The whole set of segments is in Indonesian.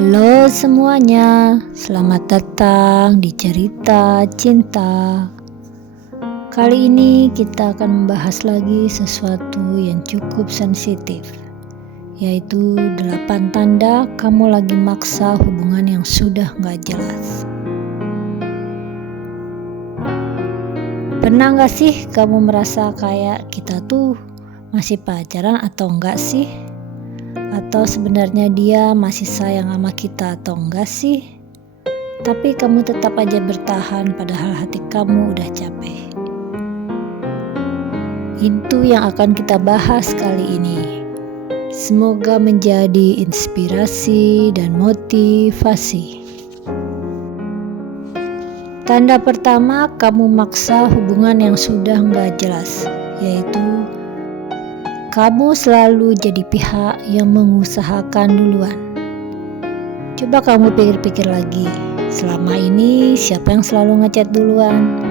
Halo semuanya, selamat datang di Cerita Cinta. Kali ini kita akan membahas lagi sesuatu yang cukup sensitif, yaitu 8 tanda kamu lagi maksa hubungan yang sudah gak jelas. Pernah gak sih kamu merasa kayak kita tuh masih pacaran atau enggak sih? Atau sebenarnya dia masih sayang sama kita atau enggak sih? Tapi kamu tetap aja bertahan padahal hati kamu udah capek. Itu yang akan kita bahas kali ini. Semoga menjadi inspirasi dan motivasi. Tanda pertama kamu maksa hubungan yang sudah enggak jelas, yaitu kamu selalu jadi pihak yang mengusahakan duluan. Coba kamu pikir-pikir lagi, selama ini siapa yang selalu ngechat duluan?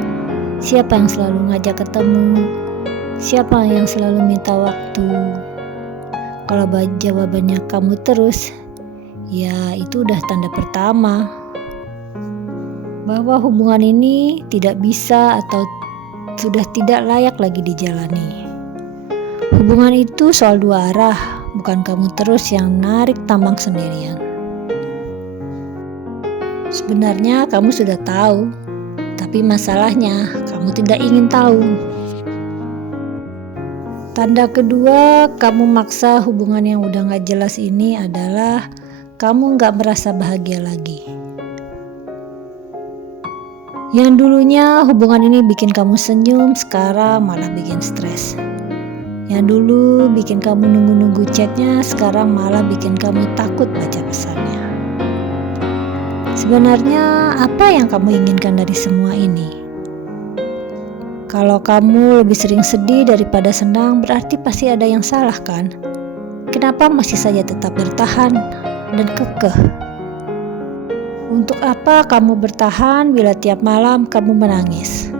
Siapa yang selalu ngajak ketemu? Siapa yang selalu minta waktu? Kalau jawabannya kamu terus, ya itu udah tanda pertama bahwa hubungan ini tidak bisa atau sudah tidak layak lagi dijalani. Hubungan itu soal dua arah, bukan kamu terus yang narik tambang sendirian. Sebenarnya kamu sudah tahu, tapi masalahnya kamu tidak ingin tahu. Tanda kedua kamu maksa hubungan yang udah gak jelas ini adalah kamu gak merasa bahagia lagi. Yang dulunya hubungan ini bikin kamu senyum, sekarang malah bikin stres. Yang dulu bikin kamu nunggu-nunggu chatnya, sekarang malah bikin kamu takut baca pesannya. Sebenarnya apa yang kamu inginkan dari semua ini? Kalau kamu lebih sering sedih daripada senang, berarti pasti ada yang salah kan? Kenapa masih saja tetap bertahan dan kekeh? Untuk apa kamu bertahan bila tiap malam kamu menangis?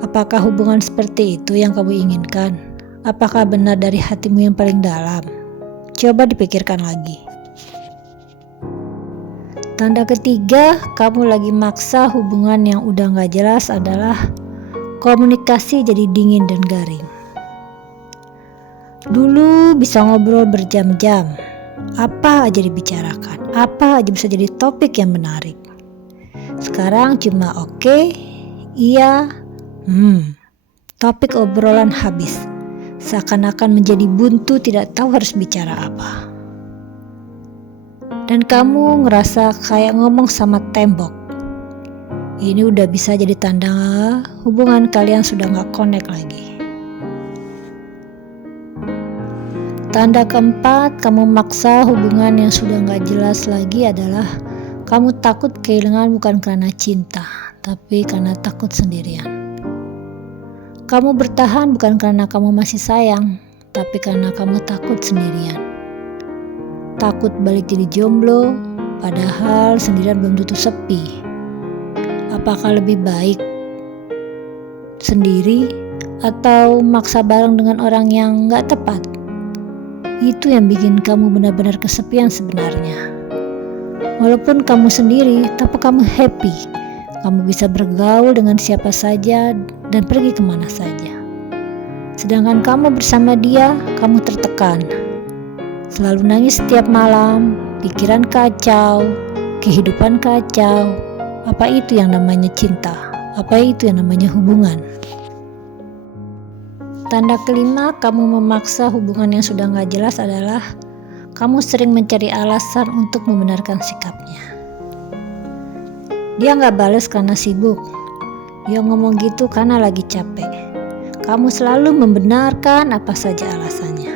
Apakah hubungan seperti itu yang kamu inginkan? Apakah benar dari hatimu yang paling dalam? Coba dipikirkan lagi. Tanda ketiga, kamu lagi maksa hubungan yang udah gak jelas adalah komunikasi jadi dingin dan garing. Dulu bisa ngobrol berjam-jam, apa aja dibicarakan, apa aja bisa jadi topik yang menarik. Sekarang cuma oke, iya, topik obrolan habis. Seakan-akan menjadi buntu, tidak tahu harus bicara apa. Dan kamu ngerasa kayak ngomong sama tembok. Ini udah bisa jadi tanda hubungan kalian sudah gak connect lagi. Tanda keempat kamu maksa hubungan yang sudah gak jelas lagi adalah kamu takut kehilangan bukan karena cinta, tapi karena takut sendirian. Kamu bertahan bukan karena kamu masih sayang, tapi karena kamu takut sendirian. Takut balik jadi jomblo, padahal sendirian belum tentu sepi. Apakah lebih baik sendiri atau maksa bareng dengan orang yang gak tepat? Itu yang bikin kamu benar-benar kesepian sebenarnya. Walaupun kamu sendiri, tapi kamu happy. Kamu bisa bergaul dengan siapa saja dan pergi kemana saja. Sedangkan kamu bersama dia, kamu tertekan. Selalu nangis setiap malam, pikiran kacau, kehidupan kacau. Apa itu yang namanya cinta? Apa itu yang namanya hubungan? Tanda kelima kamu memaksa hubungan yang sudah gak jelas adalah kamu sering mencari alasan untuk membenarkan sikapnya. Dia gak bales karena sibuk. Dia ngomong gitu karena lagi capek. Kamu selalu membenarkan apa saja alasannya.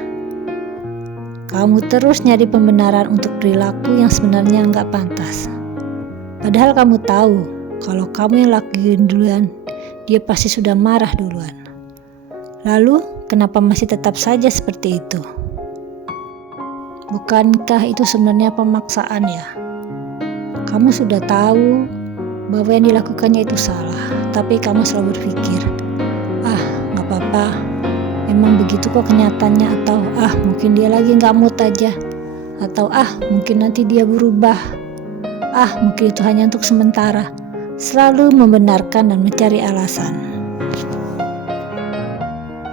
Kamu terus nyari pembenaran untuk perilaku yang sebenarnya gak pantas. Padahal kamu tahu kalau kamu yang lakuin duluan, dia pasti sudah marah duluan. Lalu kenapa masih tetap saja seperti itu? Bukankah itu sebenarnya pemaksaan ya? Kamu sudah tahu bahwa yang dilakukannya itu salah, tapi kamu selalu berpikir, gak apa-apa, memang begitu kok kenyataannya, atau mungkin dia lagi gak mood aja, atau mungkin nanti dia berubah, mungkin itu hanya untuk sementara. Selalu membenarkan dan mencari alasan.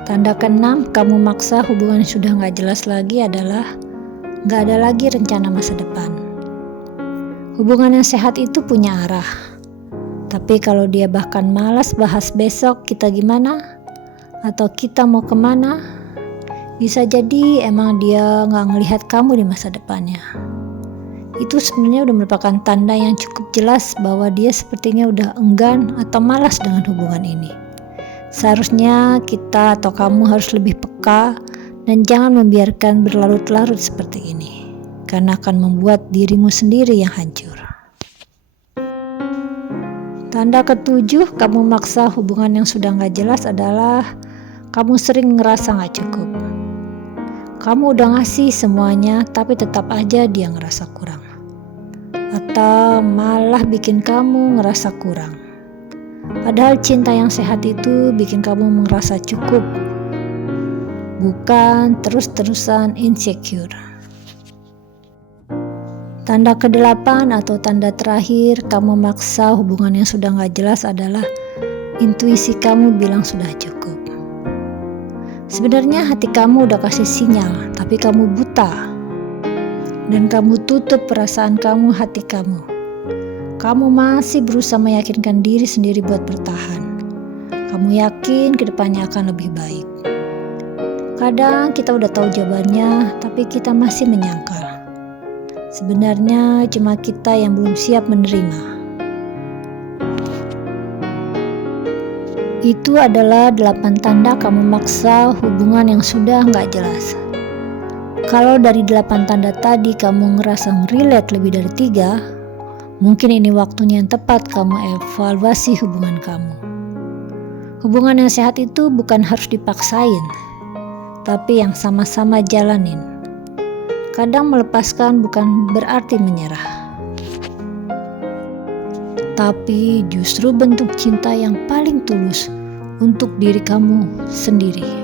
Tanda ke-6 kamu maksa hubungan yang sudah gak jelas lagi adalah gak ada lagi rencana masa depan. Hubungan yang sehat itu punya arah. Tapi kalau dia bahkan malas bahas besok kita gimana atau kita mau kemana, bisa jadi emang dia gak ngelihat kamu di masa depannya. Itu sebenarnya udah merupakan tanda yang cukup jelas bahwa dia sepertinya udah enggan atau malas dengan hubungan ini. Seharusnya kita atau kamu harus lebih peka dan jangan membiarkan berlarut-larut seperti ini, karena akan membuat dirimu sendiri yang hancur. Tanda ke-7 kamu maksa hubungan yang sudah gak jelas adalah kamu sering ngerasa gak cukup. Kamu udah ngasih semuanya tapi tetap aja dia ngerasa kurang. Atau malah bikin kamu ngerasa kurang. Padahal cinta yang sehat itu bikin kamu merasa cukup, bukan terus-terusan insecure. Tanda ke-8 atau tanda terakhir kamu maksa hubungan yang sudah gak jelas adalah intuisi kamu bilang sudah cukup. Sebenarnya hati kamu udah kasih sinyal, tapi kamu buta. Dan kamu tutup perasaan kamu, hati kamu. Kamu masih berusaha meyakinkan diri sendiri buat bertahan. Kamu yakin kedepannya akan lebih baik. Kadang kita udah tahu jawabannya, tapi kita masih menyangkal. Sebenarnya cuma kita yang belum siap menerima. Itu adalah 8 tanda kamu maksa hubungan yang sudah gak jelas. Kalau dari 8 tanda tadi kamu ngerasa relate lebih dari 3, mungkin ini waktunya yang tepat kamu evaluasi hubungan kamu. Hubungan yang sehat itu bukan harus dipaksain, tapi yang sama-sama jalanin. Kadang melepaskan bukan berarti menyerah, tapi justru bentuk cinta yang paling tulus untuk diri kamu sendiri.